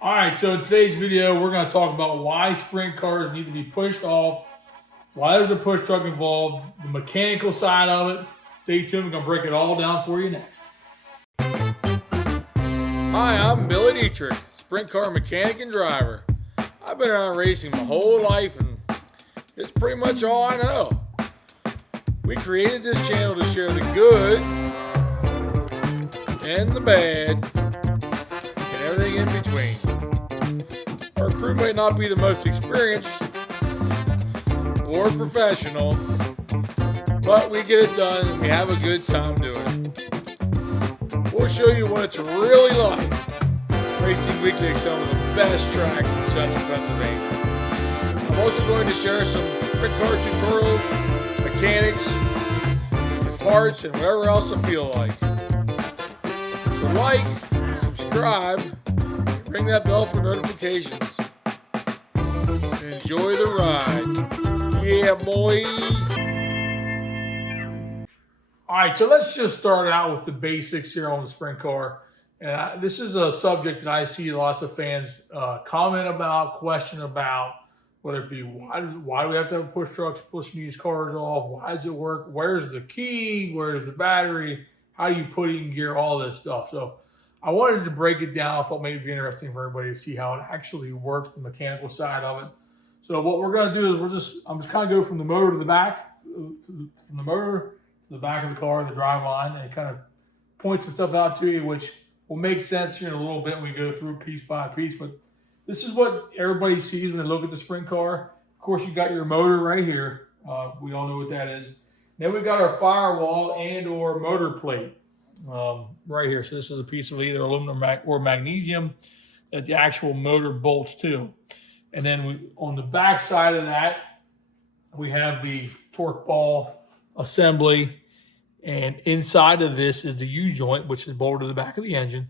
All right, so in today's video, we're going to talk about why sprint cars need to be pushed off, why there's a push truck involved, the mechanical side of it. Stay tuned, we're going to break it all down for you next. Hi, I'm Billy Dietrich, sprint car mechanic and driver. I've been around racing my whole life, and it's pretty much all I know. We created this channel to share the good and the bad and everything in between. Our crew may not be the most experienced or professional, but we get it done and we have a good time doing it. We'll show you what it's really like racing weekly at some of the best tracks in central Pennsylvania. I'm also going to share some sprint car tutorials, mechanics, and parts, and whatever else I feel like. So like, subscribe, and ring that bell for notifications. Enjoy the ride. Yeah, boy. All right, so let's just start out with the basics here on the sprint car. And this is a subject that I see lots of fans comment about, question about, whether it be why do we have to have push trucks pushing these cars off? Why does it work? Where's the key? Where's the battery? How do you put in gear? All this stuff. So I wanted to break it down. I thought maybe it'd be interesting for everybody to see how it actually works, the mechanical side of it. So what we're going to do is I'm just kind of go from the motor to the back, from the motor to the back of the car, the drive line, and kind of point some stuff out to you, which will make sense here in a little bit when we go through piece by piece. But this is what everybody sees when they look at the sprint car. Of course, you got your motor right here. We all know what that is. Then we've got our firewall and or motor plate right here. So this is a piece of either aluminum or magnesium that the actual motor bolts to. And then on the back side of that, we have the torque ball assembly. And inside of this is the U-joint, which is bolted to the back of the engine.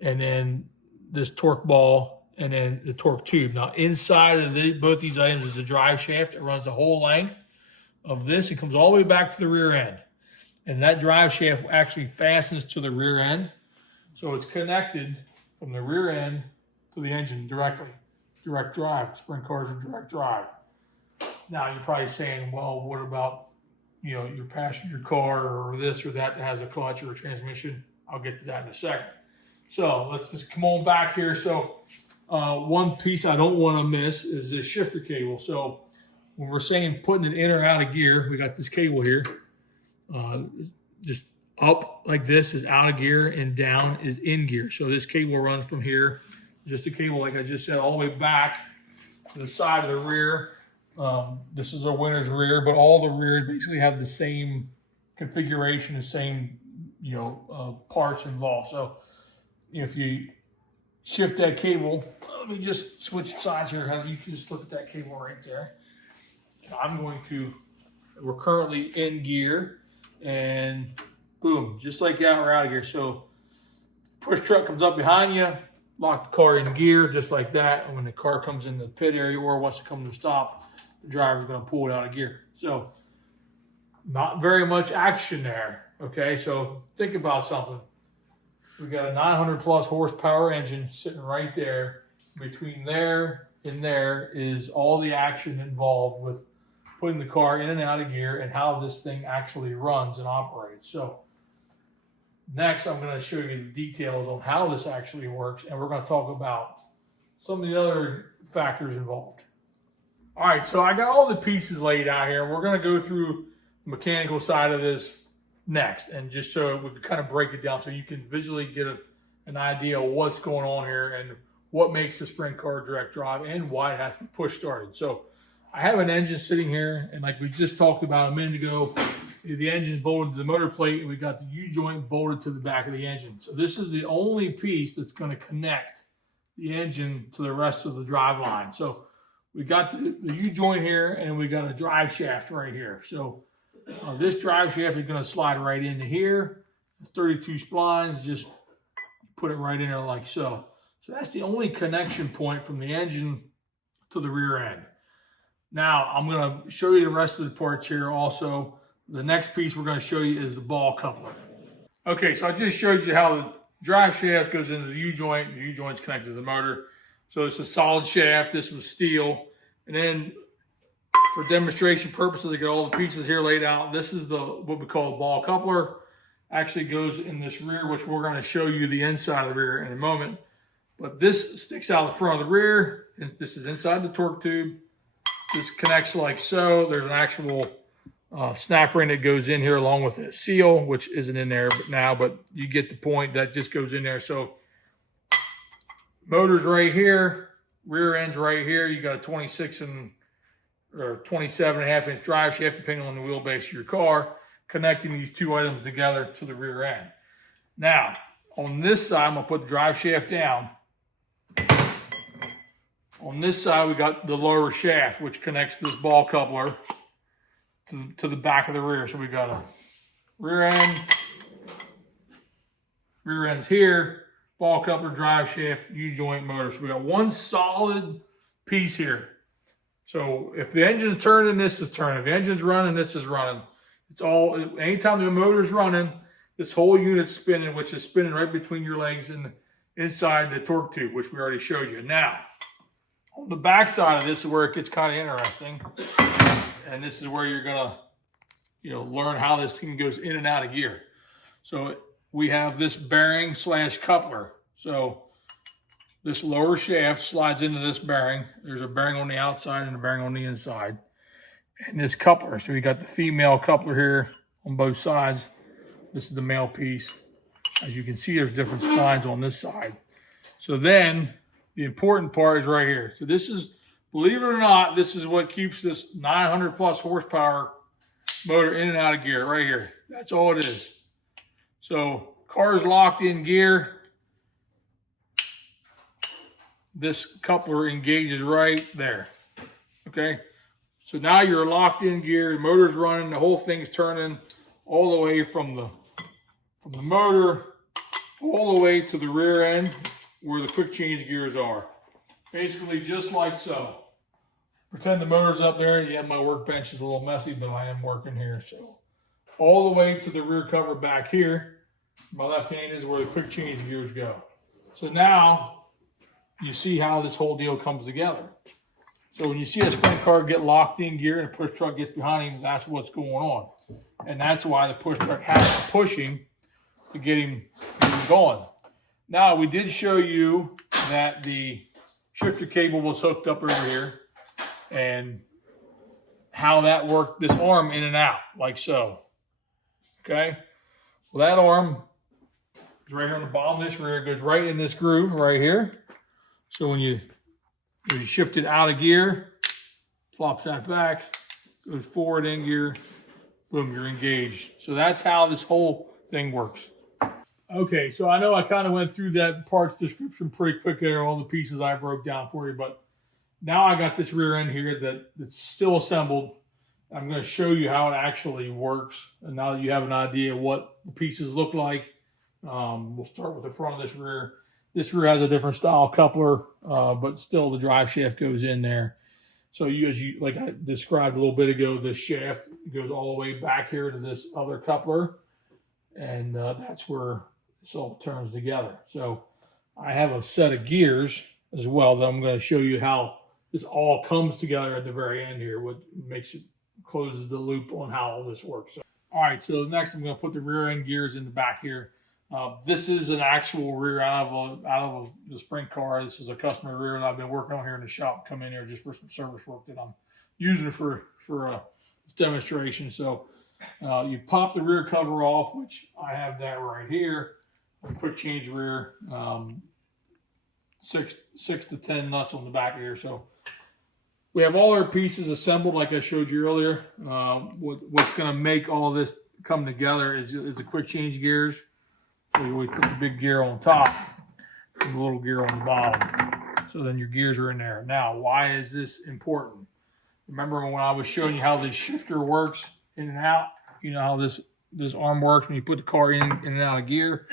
And then this torque ball and then the torque tube. Now, inside of both these items is a drive shaft. It runs the whole length of this. It comes all the way back to the rear end. And that drive shaft actually fastens to the rear end. So it's connected from the rear end to the engine directly. Direct drive. Sprint cars are direct drive. Now, you're probably saying, well, what about, your passenger car or this or that has a clutch or a transmission? I'll get to that in a second. So let's just come on back here. So one piece I don't want to miss is this shifter cable. So when we're saying putting it in or out of gear, we got this cable here. Just up like this is out of gear and down is in gear. So this cable runs from here, just a cable like I just said, all the way back to the side of the rear. This is a winner's rear, but all the rears basically have the same configuration, the same parts involved. So if you shift that cable, let me just switch sides here. You can just look at that cable right there. We're currently in gear, and boom, just like that, we're out of gear. So push truck comes up behind you, lock the car in gear just like that. And when the car comes in the pit area or wants to come to a stop, the driver's going to pull it out of gear. So not very much action there. Okay, so think about something. We got a 900 plus horsepower engine sitting right there. Between there and there is all the action involved with putting the car in and out of gear and how this thing actually runs and operates. So next, I'm going to show you the details on how this actually works, and we're going to talk about some of the other factors involved. All right, so I got all the pieces laid out here, and we're going to go through the mechanical side of this next, and just so we can kind of break it down so you can visually get an idea of what's going on here and what makes the sprint car direct drive and why it has to be push started. So I have an engine sitting here, and like we just talked about a minute ago, the engine's bolted to the motor plate, and we got the U-joint bolted to the back of the engine. So this is the only piece that's going to connect the engine to the rest of the drive line. So we got the U-joint here, and we got a drive shaft right here. So this drive shaft is going to slide right into here. 32 splines, just put it right in there like so. So that's the only connection point from the engine to the rear end. Now, I'm going to show you the rest of the parts here also. The next piece we're going to show you is the ball coupler. Okay, so I just showed you how the drive shaft goes into the U-joint. The U-joint's connected to the motor. So it's a solid shaft. This was steel. And then for demonstration purposes, I got all the pieces here laid out. This is what we call a ball coupler. Actually goes in this rear, which we're going to show you the inside of the rear in a moment. But this sticks out the front of the rear. This is inside the torque tube. This connects like so. There's an actual snap ring that goes in here along with a seal, which isn't in there but you get the point. That just goes in there. So motor's right here, rear end's right here. You got a 27.5-inch drive shaft, depending on the wheelbase of your car, connecting these two items together to the rear end. Now, on this side, I'm gonna put the drive shaft down. On this side, we got the lower shaft, which connects this ball coupler to the back of the rear. So we got a rear end's here, ball coupler, drive shaft, U-joint motor. So we got one solid piece here. So if the engine's turning, this is turning. If the engine's running, this is running. It's all, anytime the motor's running, this whole unit's spinning, which is spinning right between your legs and inside the torque tube, which we already showed you. Now, on the back side of this is where it gets kind of interesting. And this is where you're gonna, learn how this thing goes in and out of gear. So we have this bearing / coupler. So this lower shaft slides into this bearing. There's a bearing on the outside and a bearing on the inside. And this coupler, so we got the female coupler here on both sides. This is the male piece. As you can see, there's different splines on this side. So then the important part is right here. So this is, believe it or not, this is what keeps this 900 plus horsepower motor in and out of gear right here. That's all it is. So car's locked in gear. This coupler engages right there. Okay. So now you're locked in gear, the motor's running, the whole thing's turning all the way from the motor all the way to the rear end where the quick change gears are. Basically just like so. Pretend the motor's up there. Yeah, my workbench is a little messy, but I am working here. So all the way to the rear cover back here. My left hand is where the quick change gears go. So now you see how this whole deal comes together. So when you see a sprint car get locked in gear and a push truck gets behind him, that's what's going on. And that's why the push truck has to push him to get him going. Now, we did show you that the shifter cable was hooked up over here and how that worked, this arm in and out, like so. Okay? Well, that arm is right here on the bottom of this rear. It goes right in this groove right here. So when you shift it out of gear, flops that back, goes forward in gear, boom, you're engaged. So that's how this whole thing works. Okay, so I know I kind of went through that parts description pretty quick there, all the pieces I broke down for you, but now I got this rear end here that's still assembled. I'm going to show you how it actually works. And now that you have an idea what the pieces look like, we'll start with the front of this rear. This rear has a different style coupler, but still the drive shaft goes in there. So like I described a little bit ago, this shaft goes all the way back here to this other coupler. And that's where this all turns together. So I have a set of gears as well that I'm going to show you how this all comes together at the very end here, what makes it, closes the loop on how all this works. So, all right, so next I'm going to put the rear end gears in the back here. This is an actual rear out of the sprint car. This is a customer rear that I've been working on here in the shop. Come in here just for some service work that I'm using for this demonstration. So you pop the rear cover off, which I have that right here. A quick change rear, 6 to 10 nuts on the back here. So we have all our pieces assembled, like I showed you earlier. What's going to make all this come together is the quick change gears. So you always put the big gear on top and the little gear on the bottom. So then your gears are in there. Now, why is this important? Remember when I was showing you how this shifter works in and out? You know how this arm works when you put the car in and out of gear?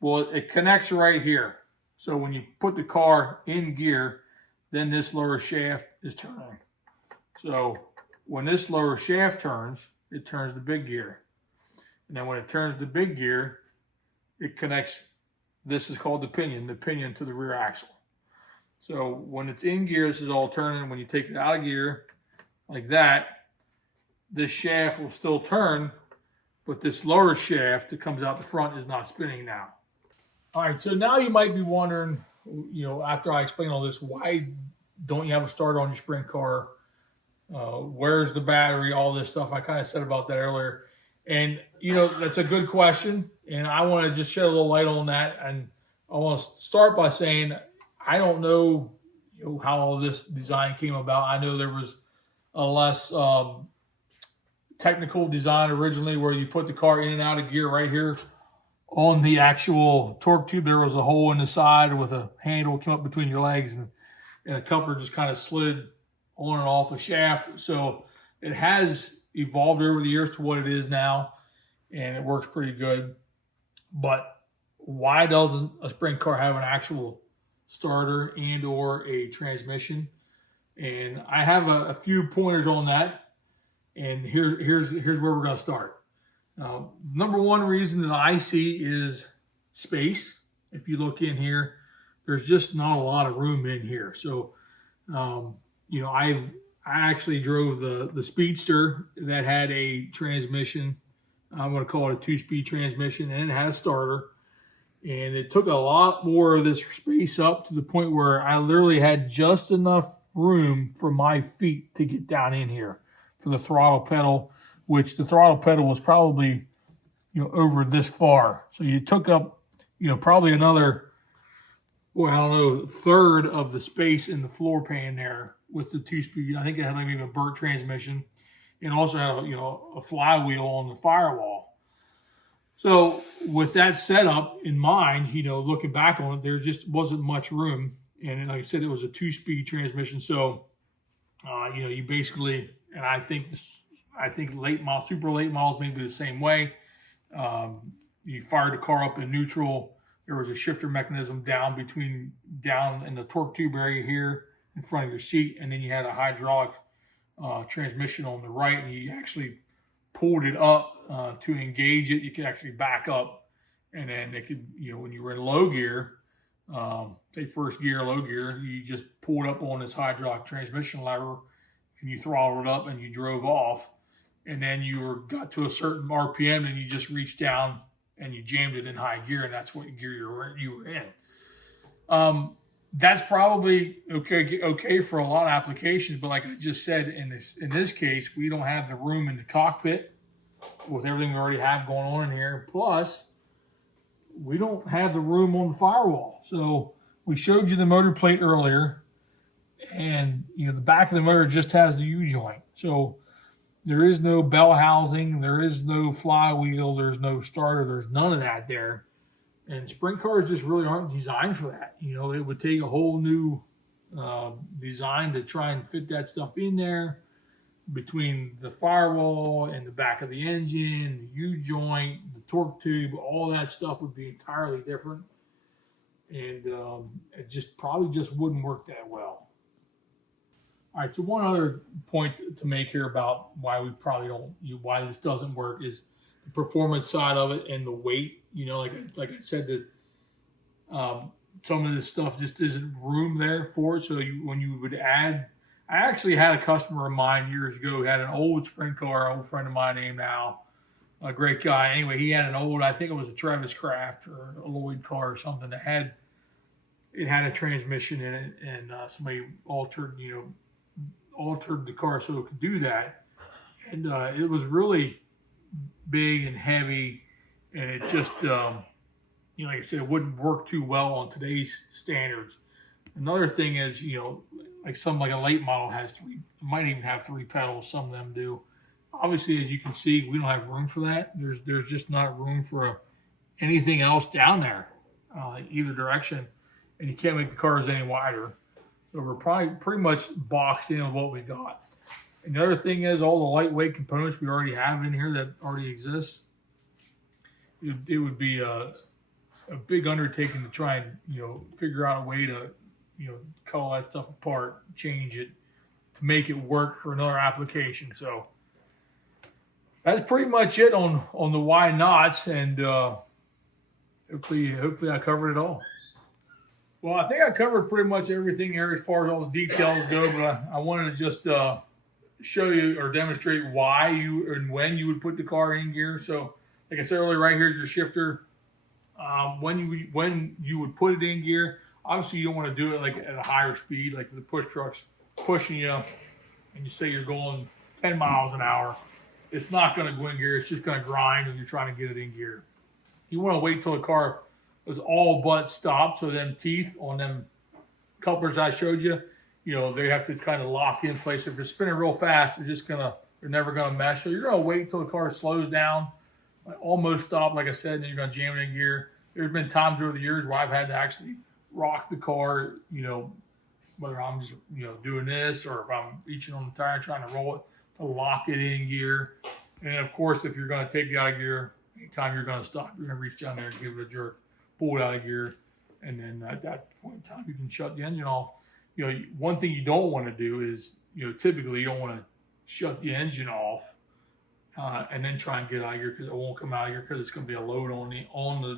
Well, it connects right here. So when you put the car in gear, then this lower shaft is turning. So when this lower shaft turns, it turns the big gear. And then when it turns the big gear, it connects, this is called the pinion to the rear axle. So when it's in gear, this is all turning. When you take it out of gear, like that, this shaft will still turn, but this lower shaft that comes out the front is not spinning now. All right, so now you might be wondering, after I explain all this, why don't you have a starter on your sprint car? Where's the battery? All this stuff. I kind of said about that earlier. And, that's a good question. And I want to just shed a little light on that. And I want to start by saying, I don't know, how all this design came about. I know there was a less technical design originally where you put the car in and out of gear right here on the actual torque tube. There was a hole in the side with a handle came up between your legs, and a coupler just kind of slid on and off a shaft. So it has evolved over the years to what it is now, and it works pretty good. But why doesn't a sprint car have an actual starter and or a transmission? And I have a few pointers on that. And here's where we're going to start. Number one reason that I see is space. If you look in here, there's just not a lot of room in here. So, I actually drove the Speedster that had a transmission. I'm going to call it a 2-speed transmission, and it had a starter. And it took a lot more of this space up to the point where I literally had just enough room for my feet to get down in here for the throttle pedal, which the throttle pedal was probably, over this far. So you took up, probably another, third of the space in the floor pan there with the 2-speed. I think it had maybe a Burt transmission, and also had a flywheel on the firewall. So with that setup in mind, looking back on it, there just wasn't much room. And like I said, it was a 2-speed transmission. So, you basically, and I think super late models may be the same way. You fired the car up in neutral. There was a shifter mechanism down in the torque tube area here in front of your seat, and then you had a hydraulic transmission on the right, and you actually pulled it up to engage it. You could actually back up, and then it could, when you were in low gear, say first gear, low gear, you just pulled up on this hydraulic transmission lever, and you throttled up and you drove off, and then got to a certain RPM and you just reached down and you jammed it in high gear, and that's what gear you were in. That's probably okay for a lot of applications, but like I just said, in this case, we don't have the room in the cockpit with everything we already have going on in here. Plus, we don't have the room on the firewall. So we showed you the motor plate earlier, and the back of the motor just has the U-joint. So there is no bell housing, there is no flywheel, there's no starter, there's none of that there. And sprint cars just really aren't designed for that. It would take a whole new design to try and fit that stuff in there between the firewall and the back of the engine, the U-joint, the torque tube. All that stuff would be entirely different. And it probably wouldn't work that well. All right, so one other point to make here about why we probably don't, why this doesn't work is the performance side of it and the weight. Like I said, that some of this stuff just isn't room there for it. So when you would add, I actually had a customer of mine years ago who had an old sprint car, an old friend of mine named Al, a great guy. Anyway, he had an old, I think it was a Travis Craft or a Lloyd car or something that had a transmission in it, and somebody altered the car so it could do that. And it was really big and heavy, and it just, like I said, it wouldn't work too well on today's standards. Another thing is, like a late model has might even have 3 pedals. Some of them do. Obviously, as you can see, we don't have room for that. There's just not room for anything else down there, either direction, and you can't make the cars any wider. So we're probably pretty much boxed in with what we got. And the other thing is all the lightweight components we already have in here that already exist. It would be a big undertaking to try and figure out a way to cut all that stuff apart, change it to make it work for another application. So that's pretty much it on the why nots, and hopefully I covered it all. Well, I think I covered pretty much everything here as far as all the details go, but I wanted to just show you or demonstrate why you and when you would put the car in gear. So, like I said earlier, right here's your shifter. When you would put it in gear, obviously you don't want to do it like at a higher speed, like the push truck's pushing you, and you say you're going 10 miles an hour. It's not going to go in gear. It's just going to grind when you're trying to get it in gear. You want to wait till the car is all but stopped, so them teeth on them couplers I showed you, they have to kind of lock in place. If it's spinning real fast, they're never gonna mesh. So you're gonna wait until the car slows down, like almost stop, like I said, and then you're gonna jam it in gear. There's been times over the years where I've had to actually rock the car, whether I'm just doing this or if I'm reaching on the tire and trying to roll it to lock it in gear. And of course, if you're gonna take it out of gear, anytime you're gonna stop, you're gonna reach down there and give it a jerk, pull it out of gear, and then at that point in time, you can shut the engine off. One thing you don't want to do is, typically you don't want to shut the engine off and then try and get out of here because it won't come out of here because it's going to be a load on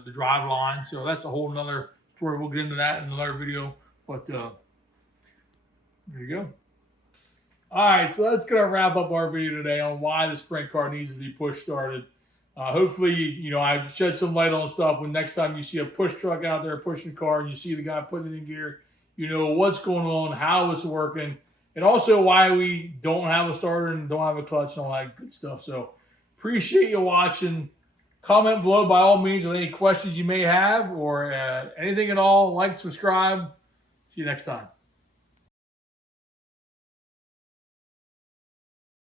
the drive line. So that's a whole nother story. We'll get into that in another video. But there you go. All right, so that's going to wrap up our video today on why the sprint car needs to be push started. Hopefully, I shed some light on stuff. When next time you see a push truck out there pushing a car and you see the guy putting it in gear, you know what's going on, how it's working, and also why we don't have a starter and don't have a clutch and all that good stuff. So appreciate you watching. Comment below by all means with any questions you may have or anything at all. Like, subscribe. See you next time.